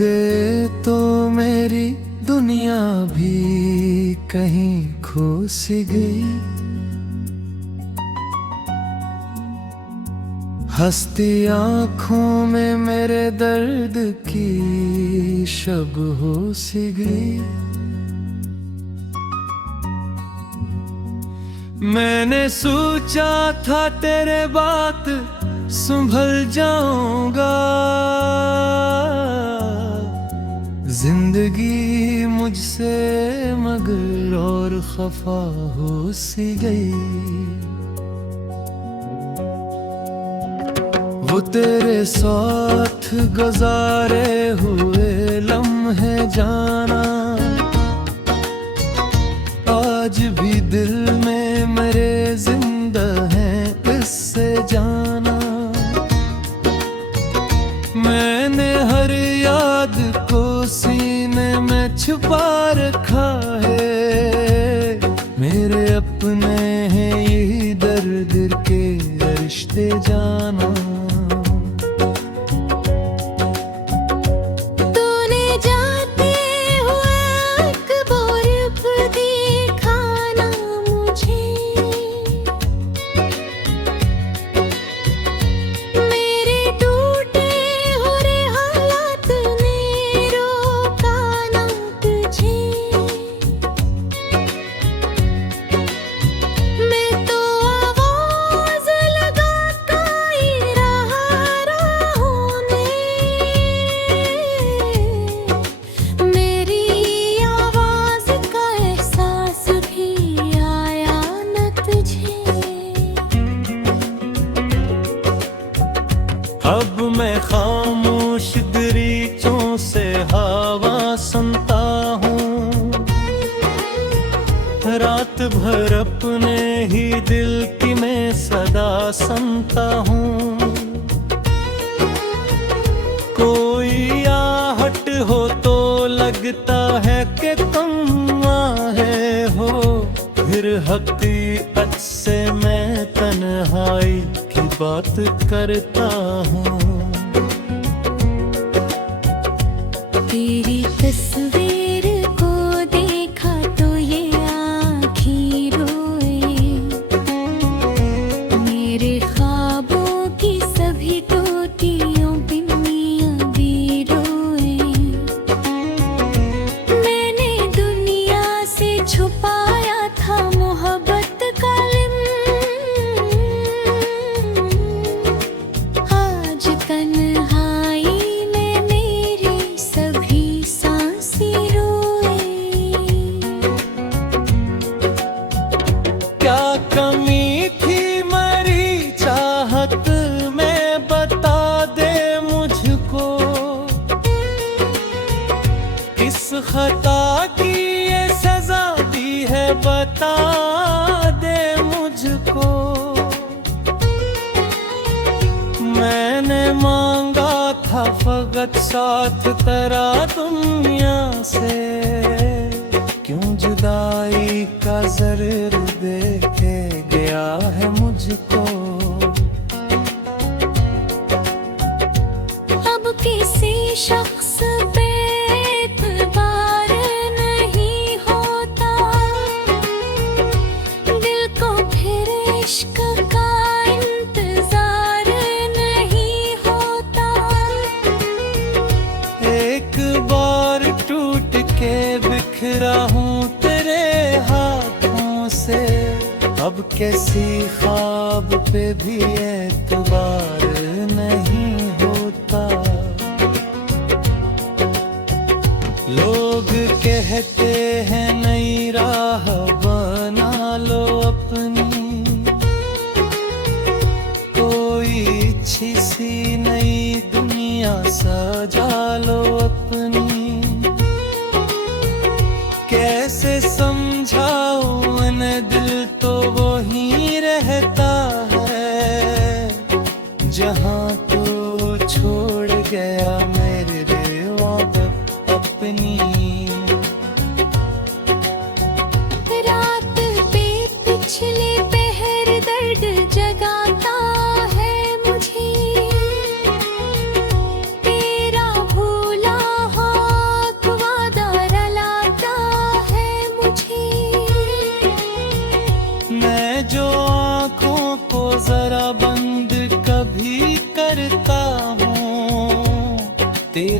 गए तो मेरी दुनिया भी कहीं खो सी गई। हंसती आँखों में मेरे दर्द की शब हो सी गई। मैंने सोचा था तेरे बात संभल जाऊंगा, जिंदगी मुझसे मगर और खफा हो सी गई। वो तेरे साथ गुजारे हुए लम्हे जाना आज भी दिल में मेरे जिंदा हैं इससे जाना। मैंने हर याद को सीने में छुपा रखा है, मेरे अपने हैं यही दर्द के रिश्ते जाना। अब मैं खामोश दरीचों से हवा सुनता हूँ, रात भर अपने ही दिल की मैं सदा सुनता हूँ। कोई आहट हो तो लगता है कि तुम आए हो, फिर हकीकत से मैं तन्हाई की बात करता हूँ। तेरी तस्वीर को देखा तो ये आँखें रोए, मेरे ख्वाबों की सभी टोटियों बिन्नियाँ भी रोए। मैंने दुनिया से छुपाया था मोहब्बत का आज तन्हाई में मेरी सभी सांसें रोए। क्या कमी थी मरी चाहत में बता दे मुझको, किस खता की ये सजा दी है बता दे मुझको। मैंने मांगा था फकत साथ तेरा दुनिया से, क्यों जुदाई का ज़र्र देके गया है मुझको। अब किसी शख्स पे एतबार नहीं होता, दिल को फिर इश्क का इंतजार नहीं होता। एक बार टूट के बिखरा हूँ तेरे हाथों से, अब कैसी ख्वाब पे भी एतबार नहीं होता। लोग कहते हैं नई राह बना लो अपनी, कोई अच्छी सी नई दुनिया सजा लो अपनी। कैसे समझाऊं मन दिल तो वही रहता है, जहाँ तू छोड़ गया मेरे वादत अपनी। रात पे पिछले पहर दर्द जगाता है मुझे, तेरा भूला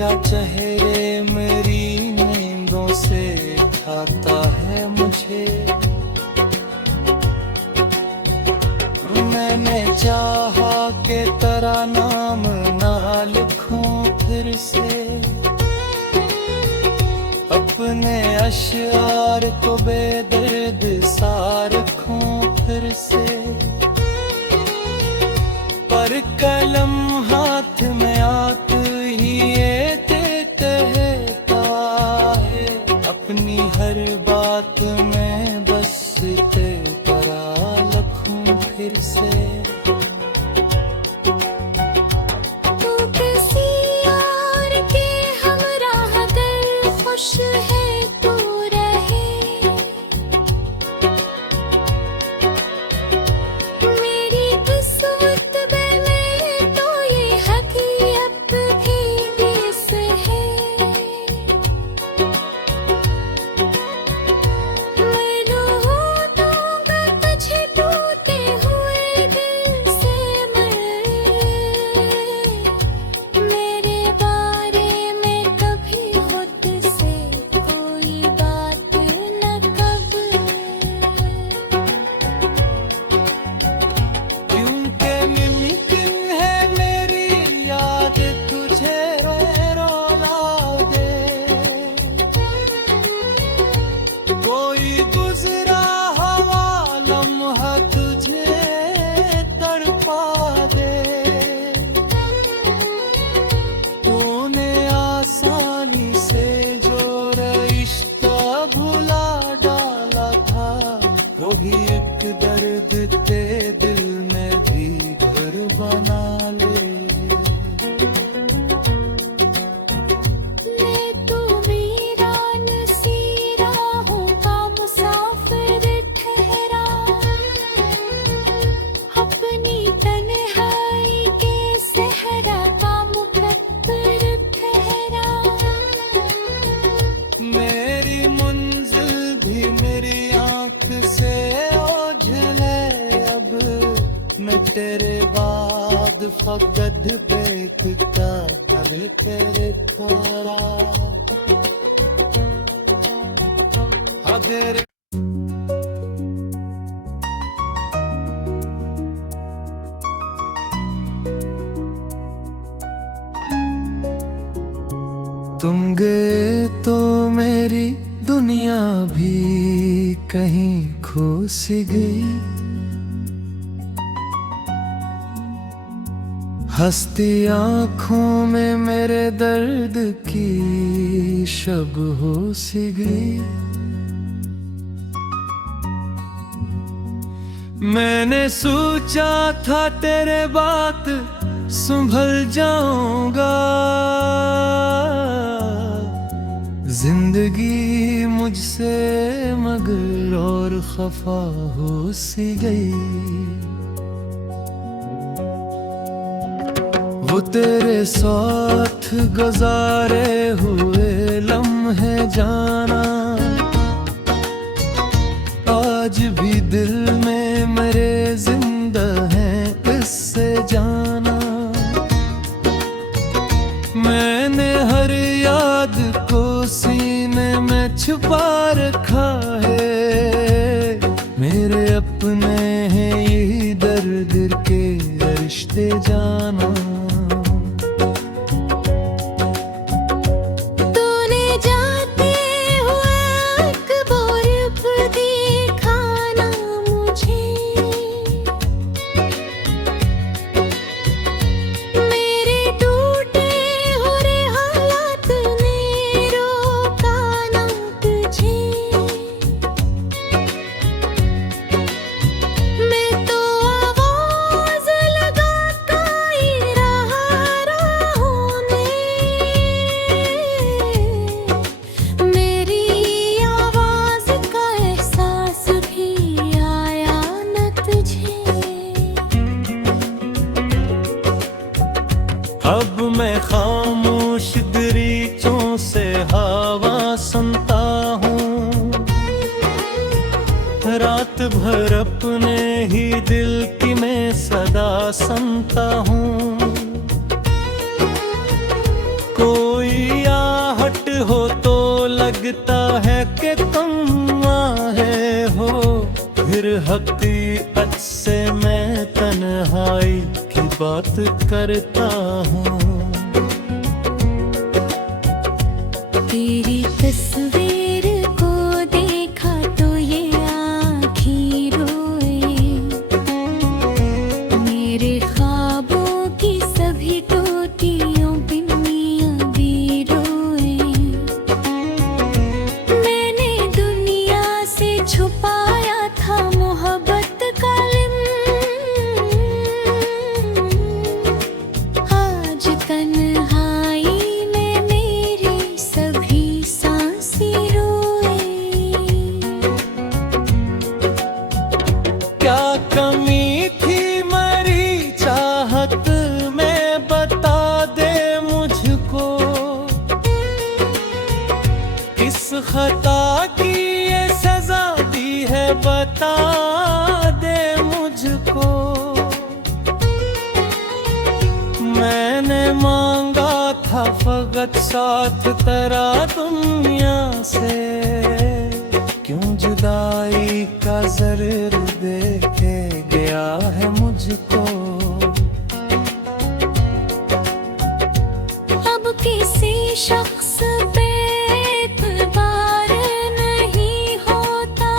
तेरा चेहरे मेरी नींदों से खाता है मुझे। मैंने चाहा कि तेरा नाम ना लिखूं फिर से, अपने अशआर को बेदर्द सा रखूं फिर से। पर कलम हाथ में आते ही ये कहता है, अपनी हर बात में बस तेरा लिखूं फिर से। तू किसी और के हमराह दिल खुश है तू रहे, मेरी किस्मत में तो ये हकीकत भी दिस है। मैं ढूंढूंगा तुझे टूटे हुए दिल से मेरे बारे में कभी खुद से कोई बात न कब। क्योंकि मुमकिन है मेरी याद तुझे रुला दे, कोई गुजरा हुआ लम्हा तुझे तड़पा दे। तूने आसानी से जो रिश्ता भुला डाला था, वही एक दर्द ते दिल में भी घर बना ले। मैं तू मेरा नसीरा हूँ का मुसाफिर ठहरा, अपनी तन्हाई के सहरा का मुकद्दर ठहरा। मेरी मंजिल भी मेरी आंख से ओझले, अब मैं तेरे बाद फकद पे कुत्ता कभी तेरे खोरा। अगर तुम गए तो मेरी दुनिया भी कहीं खो सी गई। हंसती आँखों में मेरे दर्द की शब हो सी गई। मैंने सोचा था तेरे बात संभल जाऊंगा, जिंदगी मुझसे मगर और खफा हो सी गई। वो तेरे साथ गुजारे हुए लम्हे जाना, आज भी दिल में मेरे जिंदा हैं इससे जाना। मैंने हर याद को सीने में छुपा रखा है, मेरे अपने हैं यही दर्द के रिश्ते जाना। तूने जाते हुए अकबर देखा ना मुझे, मेरे टूटे हुए हालात ने रोका ना तुझे। मैं तो आवाज लगाता ही रहा हूँ मेरी आवाज का एहसास भी आया न तुझे। अब मैं खामोश दरीचों से हवा सुनता हूँ, रात भर अपने ही दिल की मैं सदा सुनता हूँ। कोई लगता है कि तुम आए हो, फिर हकीकत से मैं तन्हाई की बात करता हूँ। तेरी तस्वीर को देखा तो ये आँखें रोए, मेरे ख्वाबों की सभी टोटियों बिन्नियाँ भी रोए। मैंने दुनिया से छुपाया था मोहब्बत का इल्म, आज तन्हाई में मेरी सभी सांसें रोए। क्या कमी थी मरी चाहत में, बता दे मुझको, किस खता की ये सजा दी है, बता दे मुझको। मैंने मांगा था फकत साथ तेरा दुनिया से, क्यों जुदाई का ज़र्र दे के गया है मुझको। अब किसी शख्स पे एतबार नहीं होता,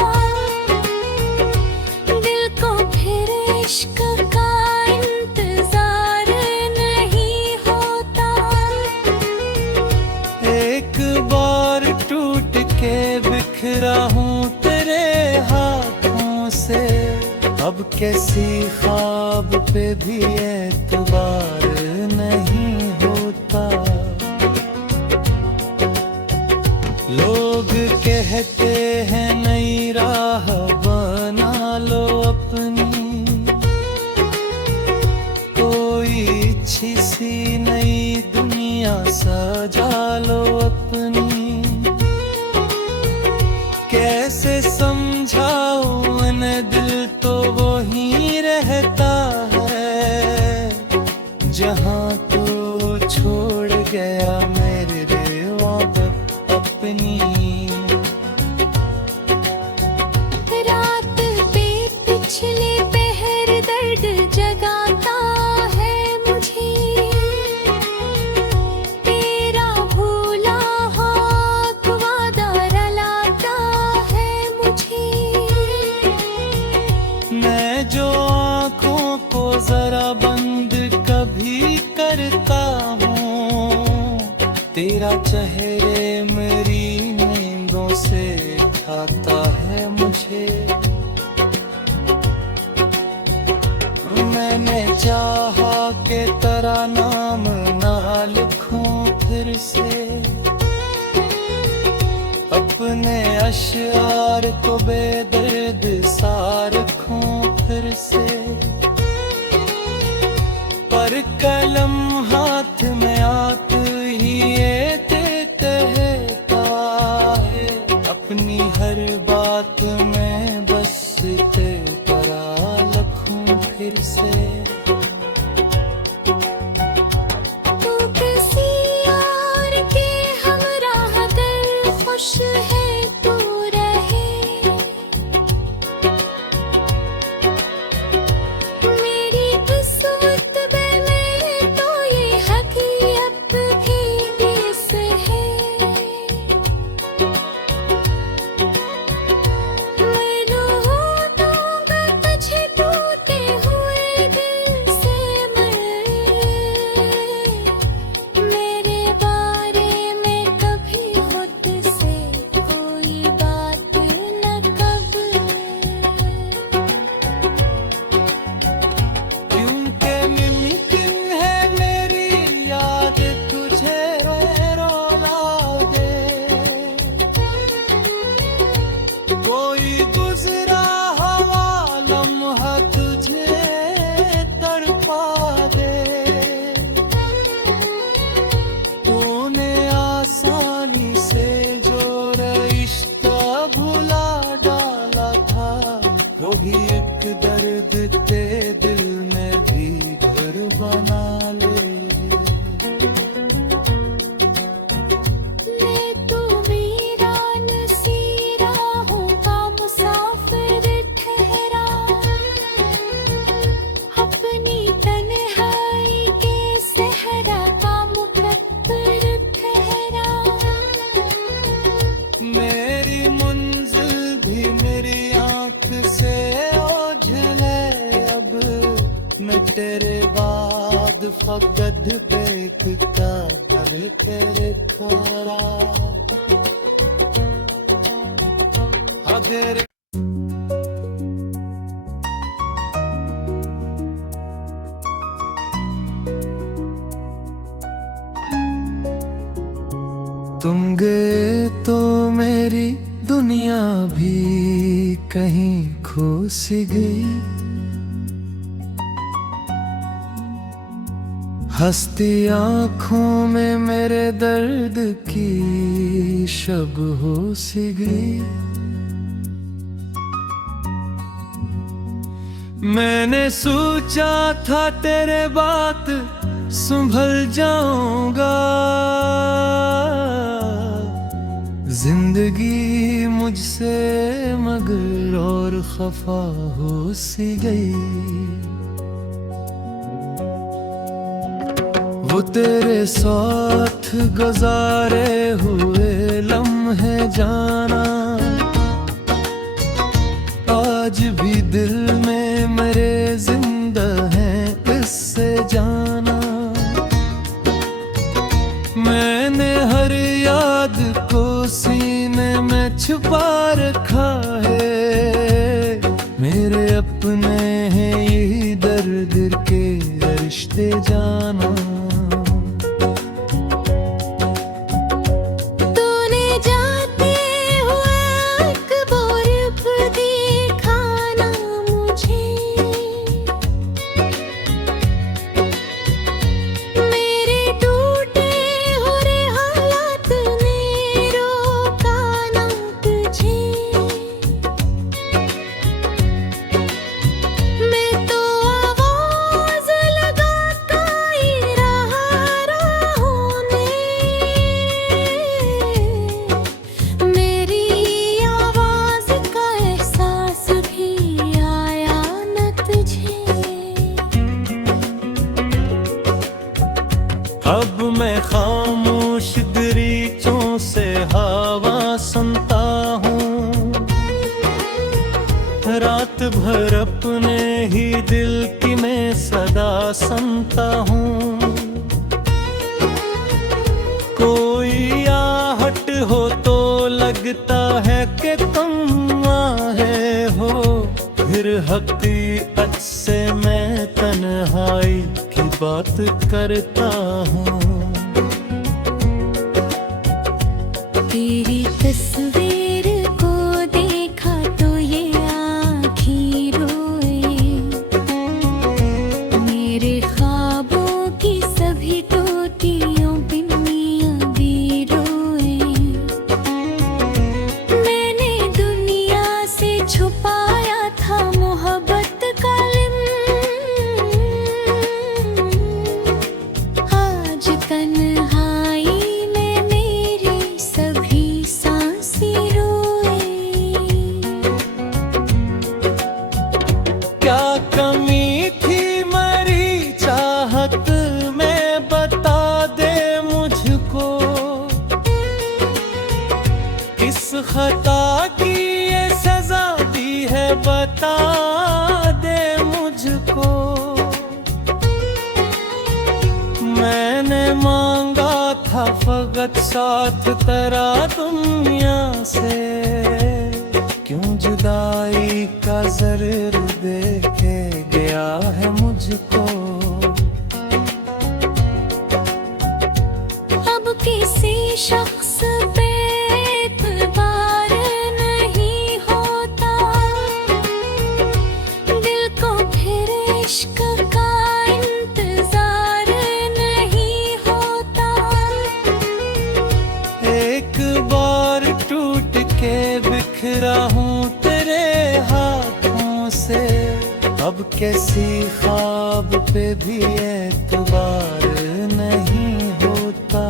दिल को फिर इश्क का इंतजार नहीं होता। एक बार टूट के बिखरा हूँ तेरे हाथों से, अब कैसी ख्वाब पे भी एतबार नहीं होता। लोग कहते हैं नई राह बना लो अपनी, कोई अच्छी सी नई दुनिया सजा लो अपनी। कैसे समझाऊं मन दिल तो वही रहता है, जहाँ तू छोड़ गया मेरे वापस अपनी। रात पे पिछले पहर दर्द जगाता है मुझे, तेरा भूला हुआ वादा रलाता है मुझे। मैं जो आँखों को जरा बंद कभी करता हूँ, तेरा चेहरे मेरी नींदों से खाता है मुझे। मैंने चाहा कि तेरा नाम ना लिखूं फिर से, अपने अशआर को बेदर्द सा रखूं फिर से। पर कलम हाथ में आते ही ये कहता है, अपनी हर बात में बस तेरा लिखूं फिर से। तू किसी और के हमराह अगर खुश है तू रहे, मेरी किस्मत में तो ये हकीकत भी देश है। मैं रो दूंगा तुझे टूटे हुए दिल से मेरे बारे में कभी खुद से कोई बात न कब। क्योंकि मुमकिन है मेरी याद तुझे रुला दे, कोई गुजरा हुआ लम्हा तुझे तड़पा दे। तूने आसानी से जो रिश्ता भुला डाला था, वो भी एक दर्द ते दिल में भी घर बना ले। मैं तो मेरा तेरे बाद फकद पेकता कर तेरे खरा अगर तुम गए तो मेरी दुनिया भी कहीं खो सी गई। हंसती आँखों में मेरे दर्द की शब हो सी गई। मैंने सोचा था तेरे बात संभल जाऊंगा, जिंदगी मुझसे मगर और खफा हो सी गई। वो तेरे साथ गुजारे हुए लम्हे जाना आज भी दिल में मेरे जिंदा हैं इससे जाना। मैंने हर याद को सीने में छुपा रखा है, मेरे अपने हैं यही दर्द के रिश्ते जाना। अब मैं खामोश दरीचों से हवा सुनता हूँ, रात भर अपने ही दिल की मैं सदा सुनता हूँ। कोई आहट हो तो लगता है कि तुम आए हो, फिर हकीकत से मैं तन्हाई की बात करता हूँ। तेरी तस्वीर को देखा तो ये आँखें रोए, मेरे ख्वाबों की सभी टोटियों पिन्नियाँ भी रोए। मैंने दुनिया से छुपाया था मोहब्बत का आज तन्हाई में मेरी सभी सांसें रोए। क्या कमी थी मेरी चाहत में बता दे मुझको, किस खता की ये सजा दी है बता दे मुझको। मैंने मांगा था फकत साथ तेरा दुनिया से, क्यों जुदाई का ज़र्र देके गया है मुझको। अब किसी शख्स पे एतबार नहीं होता, दिल को फिर इश्क का इंतजार नहीं होता। एक बार टूट के बिखरा हूँ तेरे हाथों से, अब कैसी ख्वाब पे भी एतबार नहीं होता।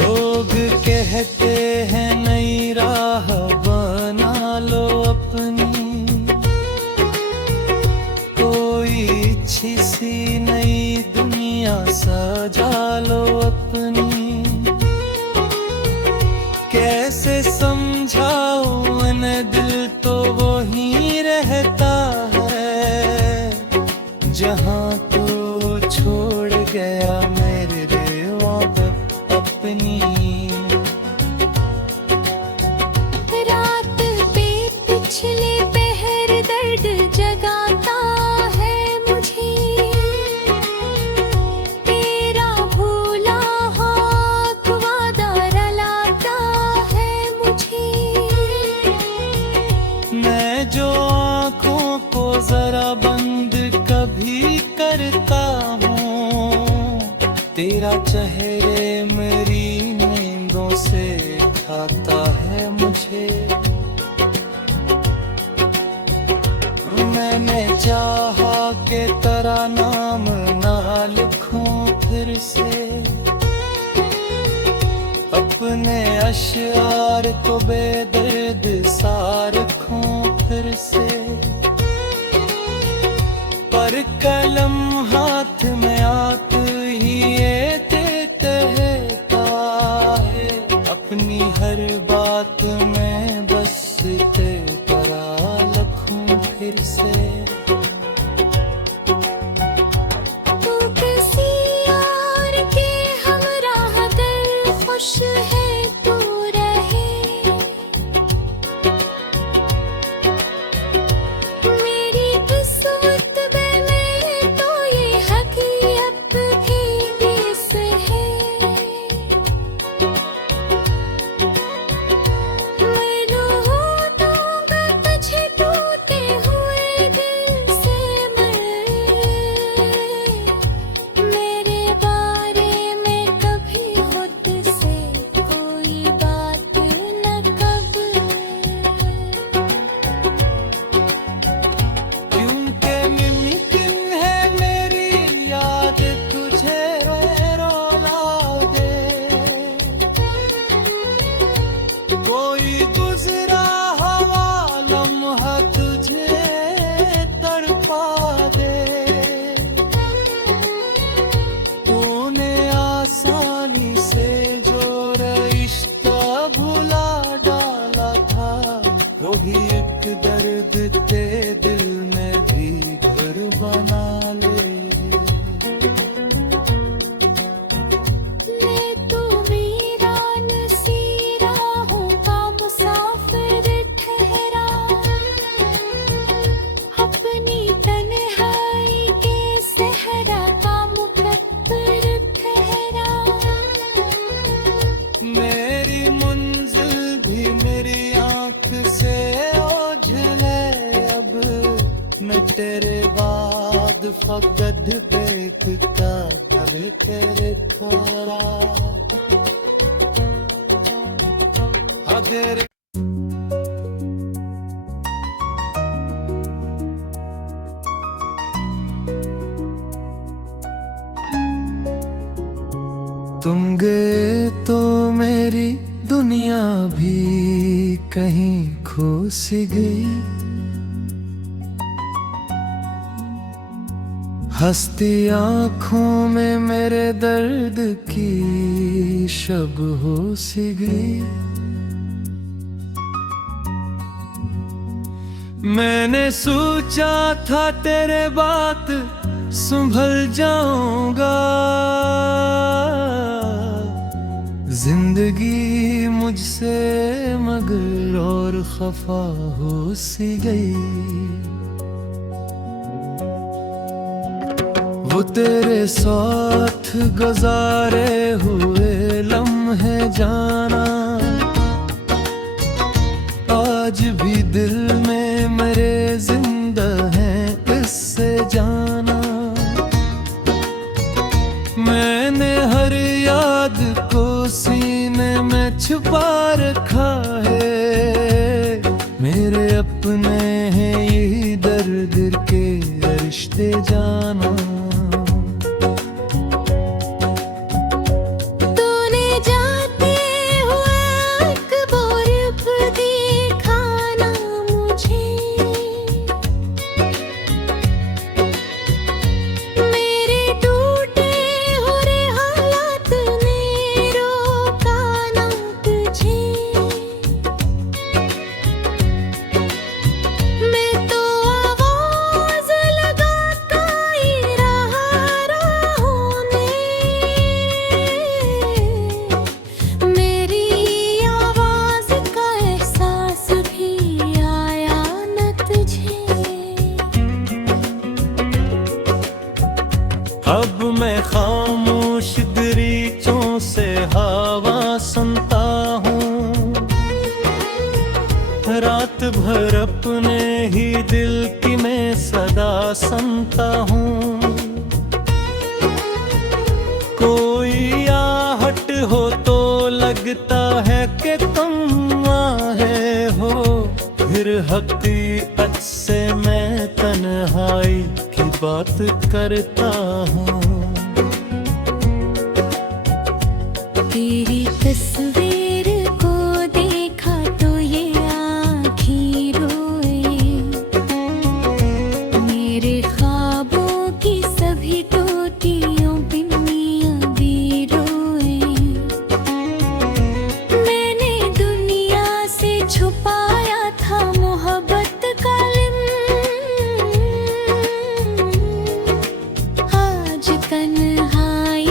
लोग कहते हैं नई राह बना लो अपनी, कोई अच्छी सी नई दुनिया सजा लो अपनी। कैसे समझाऊं मन दिल तो वही रहता है, जहाँ तू छोड़ गया मेरे वक्त अपनी। रात पे पिछले पहर दर्द जगाता है मुझे, तेरा भूला हुआ वादा रलाता है मुझे। मैं जो आँखों को जरा बंद कभी करता हूँ, तेरा चेहरे मेरी नींदों से खाता है मुझे। मैंने चाहा कि तेरा नाम ना लिखूं फिर से, अपने अशआर को बेदर्द सा रखूं फिर से। पर कलम हाथ में आते ही ये कहता है, अपनी हर बात में बस तेरा लिखूं फिर से। तू किसी और के हमराह अगर खुश है तू रहे, मेरी किस्मत में तो ये हकीकत भी देश है। मैं रो दूंगा तुझे टूटे हुए दिल से मेरे बारे में कभी खुद से कोई बात न कब। क्योंकि मुमकिन है मेरी याद तुझे रुला दे, कोई गुजरा हुआ लम्हा तुझे तड़पा दे। तूने आसानी से जो रिश्ता भुला डाला था, वही एक दर्द ते दिल में भी घर बना ले। मैं तो मेरा नसीरा हूँ का मुसाफिर ठहरा, अपनी तन्हाई के सहरा का मुकद्दर ठहरा। मेरी मंजिल भी मेरी आँख से ओझले अब, मैं तेरे बाद फकद देखता कभी तेरे खोरा। अगर तुम गए तो मेरी दुनिया भी कहीं खो सी गई। हंसती आँखों में मेरे दर्द की शब हो सी गई। मैंने सोचा था तेरे बात संभल जाऊंगा, जिंदगी मुझसे मगर और खफा हो सी गई। वो तेरे साथ गुजारे हुए लम्हे जाना, आज भी दिल में मेरे जिंदा हैं इससे जाना। मैंने हर याद को सीने में छुपा रखा है, मेरे अपने हैं यही दर्द के रिश्ते जाना। तूने जाते हुए अकबर देखा ना मुझे, मेरे टूटे हुए हालात ने रोका ना तुझे। रात भर अपने ही दिल की मैं सदा सुनता हूँ। कोई आहट हो तो लगता है कि तुम आए हो, फिर हकीकत से मैं तन्हाई की बात करता हूँ। तेरी तस्वीर को देखा तो ये आँखें रोए, मेरे ख्वाबों की सभी टोटियों बिन्नियाँ भी रोए। मैंने दुनिया से छुपाया था मोहब्बत का इल्म, आज तन्हाई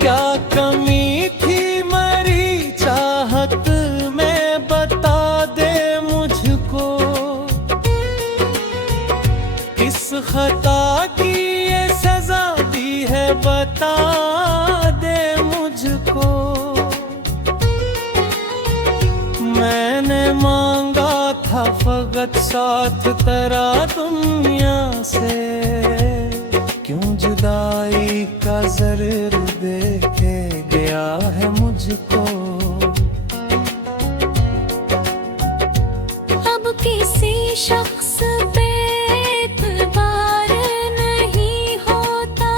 क्या कमी थी मरी चाहत में, बता दे मुझको। किस खता की ये सजा दी है, बता दे मुझको। मैंने मांगा था फकत साथ तेरा दुनिया से, क्यों जुदाई का ज़र्र देके गया है मुझको। अब किसी शख्स पे एतबार नहीं होता,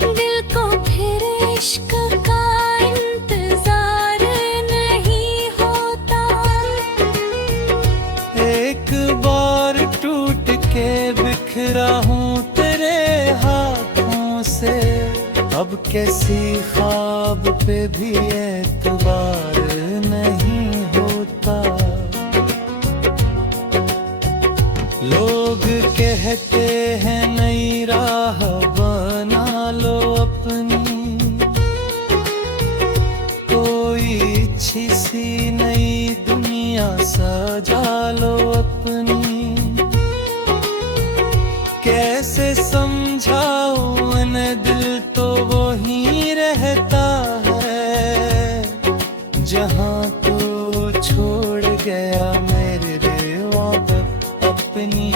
दिल को फिर इश्क का इंतजार नहीं होता। एक बार टूट के बिखरा हूँ तेरे हाथों से, अब कैसी ख्वाब पे भी एतबार नहीं होता। लोग कहते हैं नई राह बना लो अपनी, कोई अच्छी सी नई दुनिया सजा लो अपनी। कैसे समझाऊं मन दिल तो वही रहता है, जहाँ तू छोड़ गया मेरे वापस अपनी।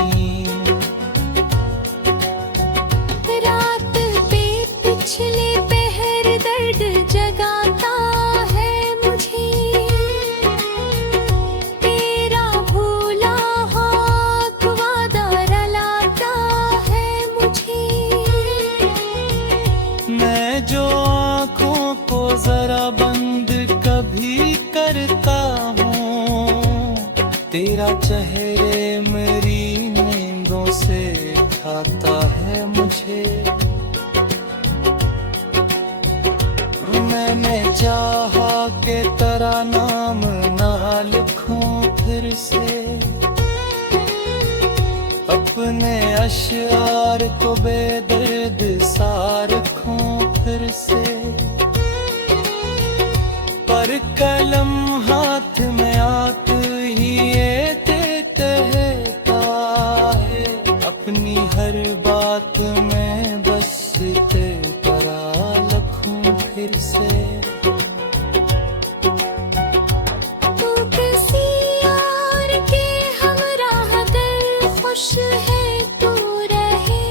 रात पे पिछले पहर दर्द जगाता है मुझे, तेरा भूला हुआ वादा रलाता है मुझे। मैं जो आँखों को जरा बंद कभी करता हूँ, तेरा चेहरे मेरी नींदों से खाता है मुझे। मैंने चाहा कि तेरा नाम ना लिखूं फिर से, अपने अशआर को बेदर्द सा रखूं फिर से। पर कलम हाथ में आते ही ये कहता है, अपनी हर बात में बस तेरा लिखूं फिर से। तू किसी और के हमराह अगर खुश है तू रहे,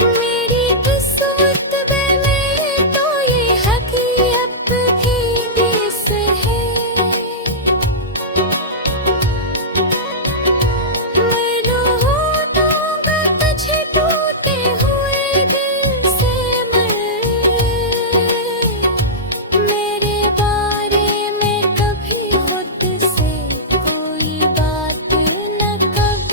मेरी किस्मत में तो ये हकीकत भी दिस है। मैं लौटूंगा तुझे टूटे हुए दिल से मेरे बारे में कभी खुद से कोई बात न कब।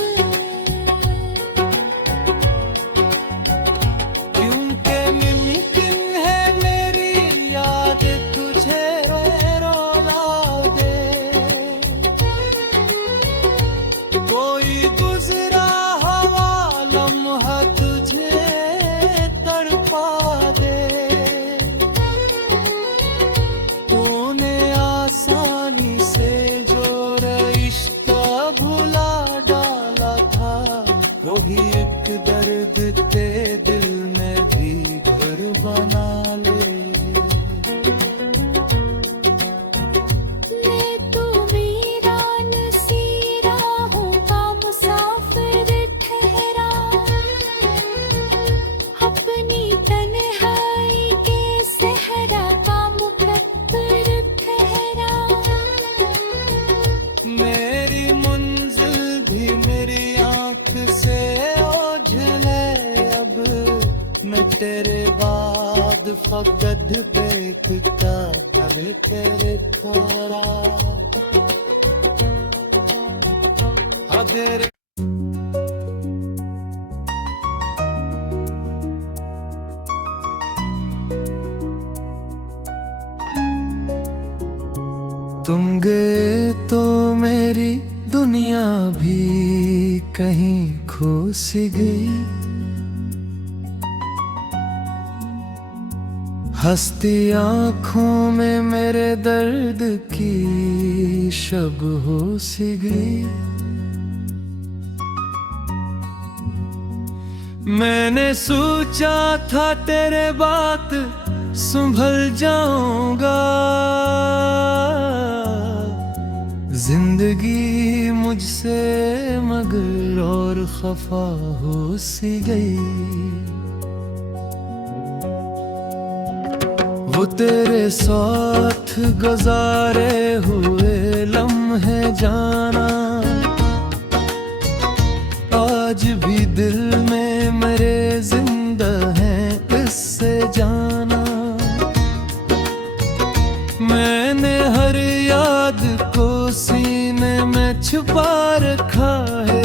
क्योंकि मुमकिन है मेरी याद तुझे रुला दे, कोई गुजरा हुआ लम्हा तुझे तड़पा दे। तूने आसानी से जो रिश्ता भुला डाला था, वही एक दर्द के दिल में भी घर बना ले। मैं तो वीरान सी राहों का मुसाफिर ठहरा, अपनी तन्हाई के सहरा का मुकद्दर ठहरा। मेरी मंजिल भी मेरी आंख से ओझले, अब मैं तेरे बाद फकद पे कुत्ता कभी तेरे खोरा। अगर तुम गए तो मेरी दुनिया भी कहीं खो सी गई। हंसती आँखों में मेरे दर्द की शब हो सी गई। मैंने सोचा था तेरे बात संभल जाऊंगा, जिंदगी मुझसे मगर और खफा हो सी गई। वो तेरे साथ गुजारे हुए लम्हे जाना, आज भी दिल में मेरे जिंदा हैं इससे जाना। मैंने हर याद को सीने में छुपा रखा है,